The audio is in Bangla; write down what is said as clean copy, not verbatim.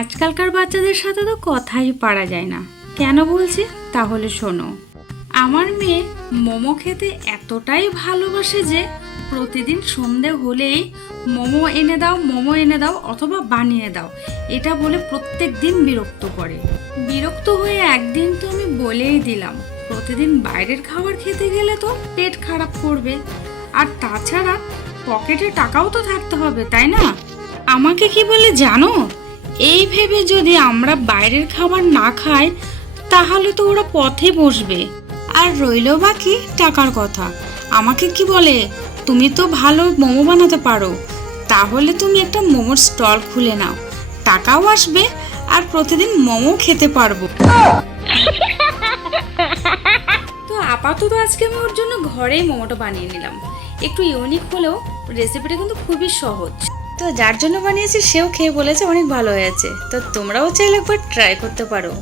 আজকালকার বাচ্চাদের সাথে তো কথাই পারা যায় না। কেন বলছি তাহলে শোনো। আমার মেয়ে মোমো খেতে এতটাই ভালোবাসে যে প্রতিদিন সন্ধে হলেই মোমো এনে দাও অথবা বানিয়ে দাও এটা বলে প্রত্যেক দিন বিরক্ত করে। বিরক্ত হয়ে একদিন তো আমি বলেই দিলাম, প্রতিদিন বাইরের খাবার খেতে গেলে তো পেট খারাপ করবে, আর তাছাড়া পকেটে টাকাও তো থাকতে হবে, তাই না? আমাকে কি বলে জানো, এই ভেবে যদি আমরা বাইরের খাবার না খাই তাহলে তো ওরা পথে বসবে। আর রইলো বাকি টাকার কথা, আমাকে কি বলে, তুমি তো ভালো মোমো বানাতে পারো, তাহলে তুমি একটা মোমোর স্টল খুলে নাও, টাকাও আসবে আর প্রতিদিন মোমো খেতে পারবো। তো আপাতত আজকে আমি ওর জন্য ঘরেই মোমোটা বানিয়ে নিলাম। একটু ইউনিক হলেও রেসিপিটা কিন্তু খুবই সহজ। তো যার জন্য বানিয়েছি সেও খেয়ে বলেছে অনেক ভালো হয়েছে। তো তোমরাও চাইলে একবার ট্রাই করতে পারো।